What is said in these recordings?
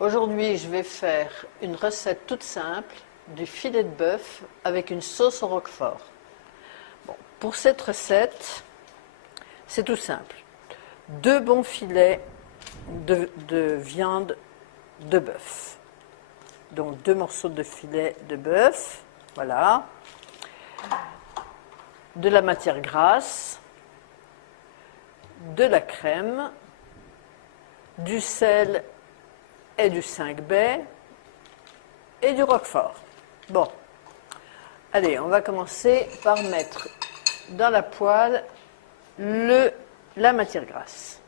Aujourd'hui, je vais faire une recette toute simple du filet de bœuf avec une sauce au roquefort. Bon, pour cette recette, c'est tout simple. 2 bons filets de viande de bœuf. Donc 2 morceaux de filet de bœuf, voilà. De la matière grasse, de la crème, du sel et du 5 baies et du roquefort. Bon, allez, on va commencer par mettre dans la poêle la matière grasse.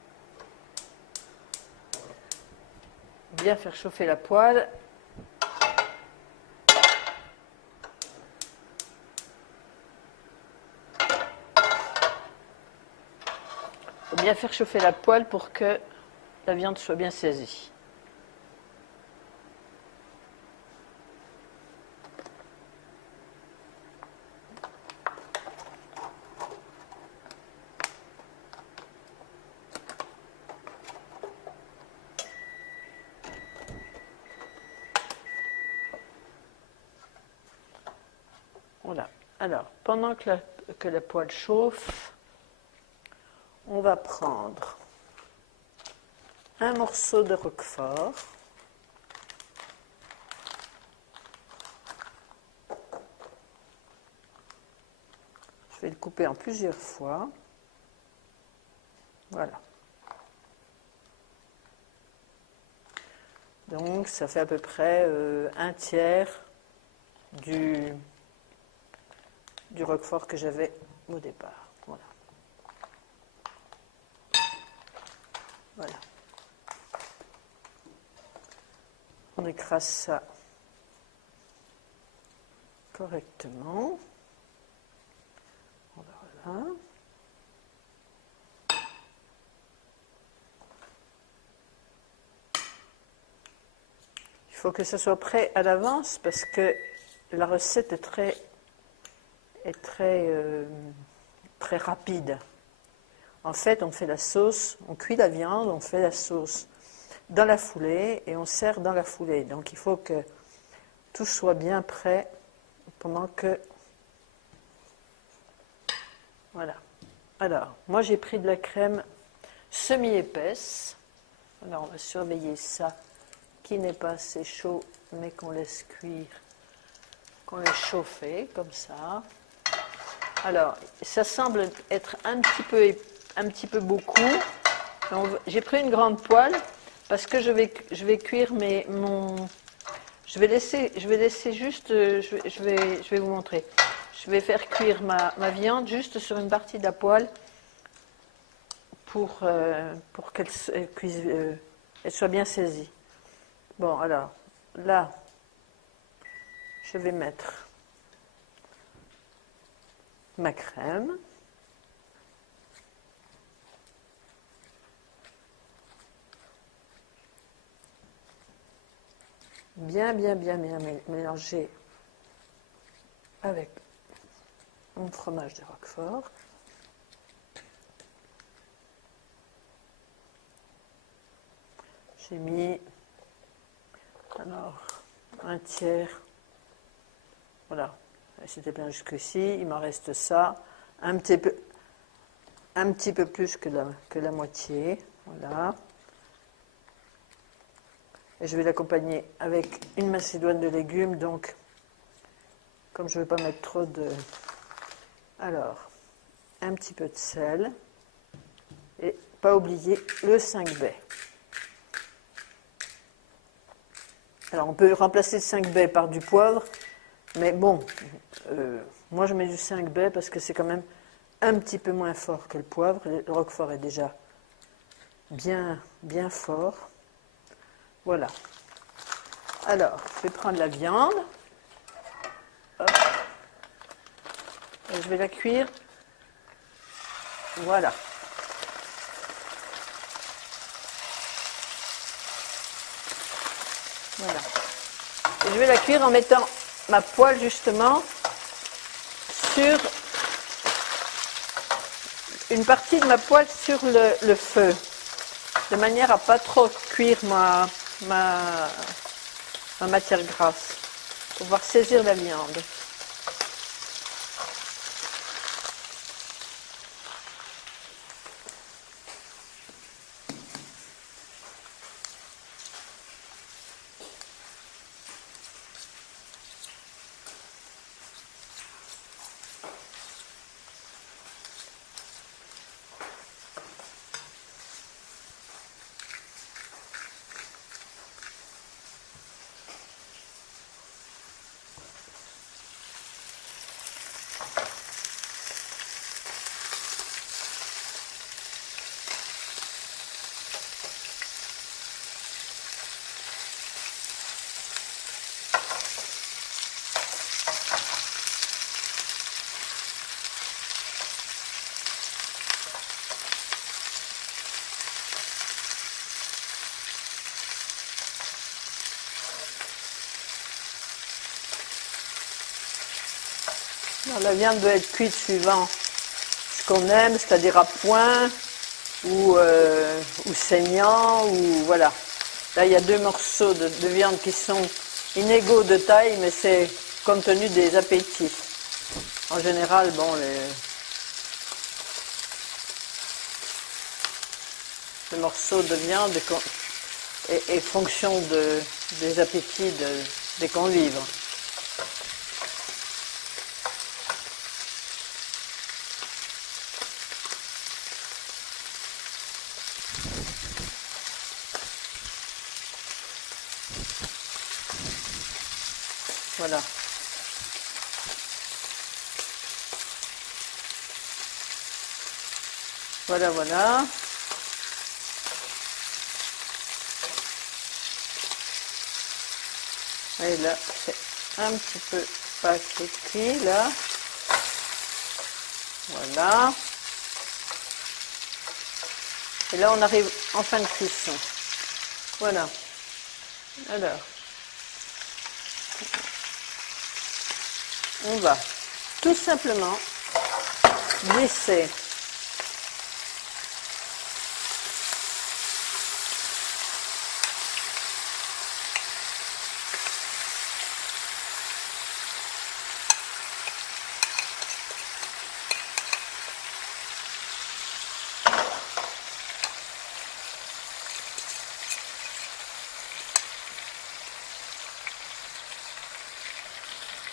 Bien faire chauffer la poêle. Bien faire chauffer la poêle pour que la viande soit bien saisie. Voilà. Alors, pendant que la poêle chauffe, on va prendre un morceau de roquefort. Je vais le couper en plusieurs fois. Voilà. Donc, ça fait à peu près un tiers du roquefort que j'avais au départ. Voilà. Voilà. On écrase ça correctement. Voilà. Il faut que ce soit prêt à l'avance parce que la recette est très rapide. En fait, on fait la sauce, on cuit la viande, on fait la sauce dans la foulée et on sert dans la foulée. Donc il faut que tout soit bien prêt pendant que... Voilà. Alors, moi j'ai pris de la crème semi-épaisse. Alors on va surveiller ça, qui n'est pas assez chaud, mais qu'on laisse cuire, qu'on laisse chauffer, comme ça. Alors, ça semble être un petit peu beaucoup. J'ai pris une grande poêle parce que je vais cuire je vais laisser juste, je vais vous montrer. Je vais faire cuire ma viande juste sur une partie de la poêle pour qu'elle soit bien saisie. Bon, alors, là, je vais mettre ma crème. Bien mélanger avec mon fromage de roquefort. J'ai mis alors un tiers. Voilà, c'était bien jusqu'ici. Il m'en reste ça, un petit peu plus que la moitié. Voilà. Et je vais l'accompagner avec une macédoine de légumes. Donc, comme je ne veux pas mettre trop de... Alors, un petit peu de sel. Et pas oublier le 5 baies. Alors, on peut remplacer le 5 baies par du poivre. Mais bon, moi je mets du 5 baies parce que c'est quand même un petit peu moins fort que le poivre. Le roquefort est déjà bien fort. Voilà. Alors, je vais prendre la viande. Hop. Et je vais la cuire. Voilà. Voilà. Et je vais la cuire en mettant ma poêle justement sur une partie de ma poêle sur le feu, de manière à pas trop cuire ma matière grasse, pour pouvoir saisir la viande. Alors, la viande doit être cuite suivant ce qu'on aime, c'est-à-dire à point ou saignant, ou voilà. Là, il y a deux morceaux de viande qui sont inégaux de taille, mais c'est compte tenu des appétits. En général, bon, les morceaux de viande est fonction des appétits des convives. Voilà. Voilà, voilà. Et là, c'est un petit peu pas assez cuit, là. Voilà. Et là, on arrive en fin de cuisson. Voilà. Alors, on va tout simplement glisser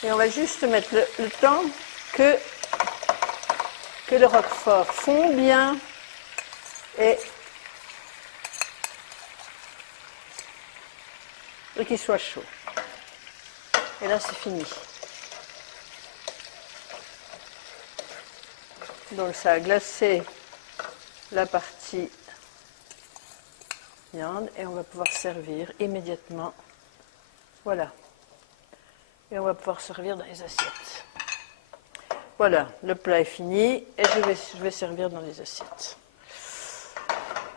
et on va juste mettre le temps que le roquefort fond bien et qu'il soit chaud. Et là, c'est fini. Donc, ça a glacé la partie viande et on va pouvoir servir immédiatement. Voilà. Et on va pouvoir servir dans les assiettes. Voilà, le plat est fini et je vais servir dans les assiettes.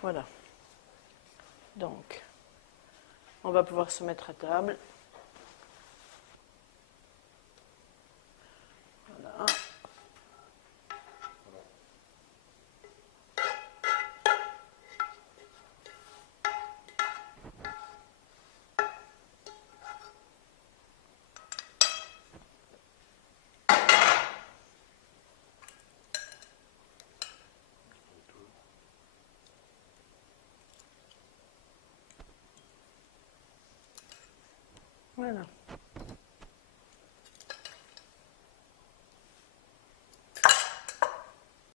Voilà. Donc, on va pouvoir se mettre à table. Voilà. Voilà.